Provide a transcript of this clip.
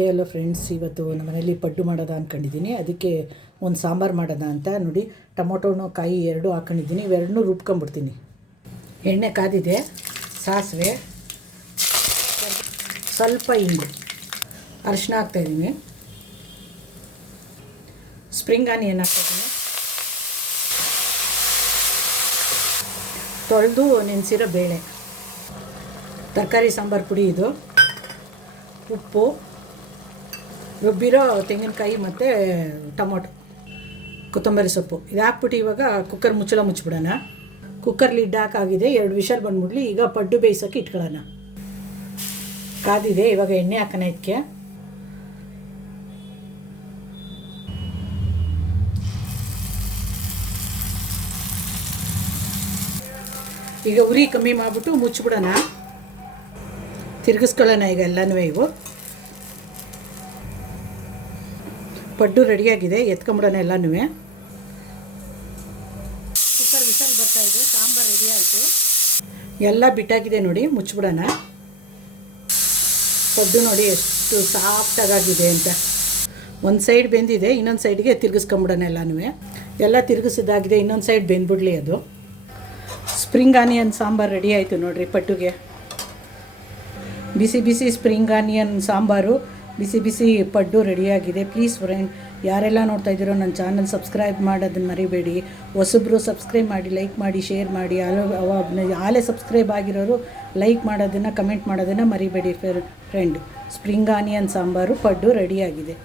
Hi hello friends, ಇವತ್ತು ನಮ್ಮ ಮನೇಲಿ ಪಡ್ಡು ಮಾಡೋದ ಅಂದ್ಕೊಂಡಿದ್ದೀನಿ. ಅದಕ್ಕೆ ಒಂದು ಸಾಂಬಾರು ಮಾಡೋದ ಅಂತ ನೋಡಿ ಟೊಮೊಟೊನು ಕಾಯಿ ಎರಡೂ ಹಾಕ್ಕೊಂಡಿದ್ದೀನಿ. ಇವೆರಡನ್ನೂ ರುಬ್ಕೊಂಬಿಡ್ತೀನಿ. ಎಣ್ಣೆ ಕಾದಿದೆ, ಸಾಸಿವೆ, ಸ್ವಲ್ಪ ಹಿಂಗು, ಅರಿಶಿನ ಹಾಕ್ತಾಯಿದ್ದೀನಿ, ಸ್ಪ್ರಿಂಗ್ ಆನಿಯನ್ ಹಾಕ್ತಾಯಿದ್ದೀನಿ, ತೊಳೆದು ನೆನೆಸಿರೋ ಬೇಳೆ, ತರಕಾರಿ ಸಾಂಬಾರು ಪುಡಿ, ಇದು ಉಪ್ಪು, ರುಬ್ಬಿರೋ ತೆಂಗಿನಕಾಯಿ ಮತ್ತು ಟೊಮೊಟೊ, ಕೊತ್ತಂಬರಿ ಸೊಪ್ಪು ಇದು ಹಾಕ್ಬಿಟ್ಟು ಇವಾಗ ಕುಕ್ಕರ್ ಮುಚ್ಚಳ ಮುಚ್ಚಿಬಿಡೋಣ. ಕುಕ್ಕರ್ ಲಿಡ್ ಹಾಕಾಗಿದೆ, 2 ವಿಷಲ್ ಬಂದ್ಬಿಡ್ಲಿ. ಈಗ ಪಡ್ಡು ಬೇಯಿಸೋಕ್ಕೆ ಇಟ್ಕೊಳ್ಳೋಣ. ಕಾದಿದೆ, ಇವಾಗ ಎಣ್ಣೆ ಹಾಕೋಣ. ಇದಕ್ಕೆ ಈಗ ಉರಿ ಕಮ್ಮಿ ಮಾಡಿಬಿಟ್ಟು ಮುಚ್ಚಿಬಿಡೋಣ. ತಿರುಗಿಸ್ಕೊಳ್ಳೋಣ ಈಗ ಎಲ್ಲನೂ. ಇವು ಪಡ್ಡು ರೆಡಿಯಾಗಿದೆ, ಎತ್ಕೊಂಬಿಡೋಣ ಎಲ್ಲನೂ. ಕುಕ್ಕರ್ ವಿಸಲ್ ಬರ್ತಾಯಿದೆ, ಸಾಂಬಾರು ರೆಡಿ ಆಯಿತು, ಎಲ್ಲ ಬಿಟ್ಟಾಗಿದೆ ನೋಡಿ. ಮುಚ್ಚಿಬಿಡೋಣ. ಪಡ್ಡು ನೋಡಿ ಎಷ್ಟು ಸಾಫ್ಟಾಗಿದೆ ಅಂತ. ಒಂದು ಸೈಡ್ ಬೆಂದಿದೆ, ಇನ್ನೊಂದು ಸೈಡ್ಗೆ ತಿರುಗಿಸ್ಕೊಂಬಿಡೋಣ ಎಲ್ಲನೂ. ಎಲ್ಲ ತಿರುಗಿಸಿದಾಗಿದೆ, ಇನ್ನೊಂದು ಸೈಡ್ ಬೆಂದ್ಬಿಡ್ಲಿ. ಅದು ಸ್ಪ್ರಿಂಗ್ ಆನಿಯನ್ ಸಾಂಬಾರು ರೆಡಿ ಆಯಿತು ನೋಡಿರಿ. ಪಡ್ಡುಗೆ ಬಿಸಿ ಬಿಸಿ ಸ್ಪ್ರಿಂಗ್ ಆನಿಯನ್ ಸಾಂಬಾರು, ಬಿಸಿ ಬಿಸಿ ಪಡ್ಡು ರೆಡಿಯಾಗಿದೆ. ಪ್ಲೀಸ್ ಫ್ರೆಂಡ್, ಯಾರೆಲ್ಲ ನೋಡ್ತಾ ಇದ್ದೀರೋ ನನ್ನ ಚಾನಲ್ ಸಬ್ಸ್ಕ್ರೈಬ್ ಮಾಡೋದನ್ನು ಮರಿಬೇಡಿ. ಹೊಸಬ್ರು ಸಬ್ಸ್ಕ್ರೈಬ್ ಮಾಡಿ, ಲೈಕ್ ಮಾಡಿ, ಶೇರ್ ಮಾಡಿ. ಆಲೇ ಸಬ್ಸ್ಕ್ರೈಬ್ ಆಗಿರೋರು ಲೈಕ್ ಮಾಡೋದನ್ನು, ಕಮೆಂಟ್ ಮಾಡೋದನ್ನು ಮರಿಬೇಡಿ ಫ್ರೆಂಡ್. ಸ್ಪ್ರಿಂಗ್ ಆನಿಯನ್ ಸಾಂಬಾರು ಪಡ್ಡು ರೆಡಿಯಾಗಿದೆ.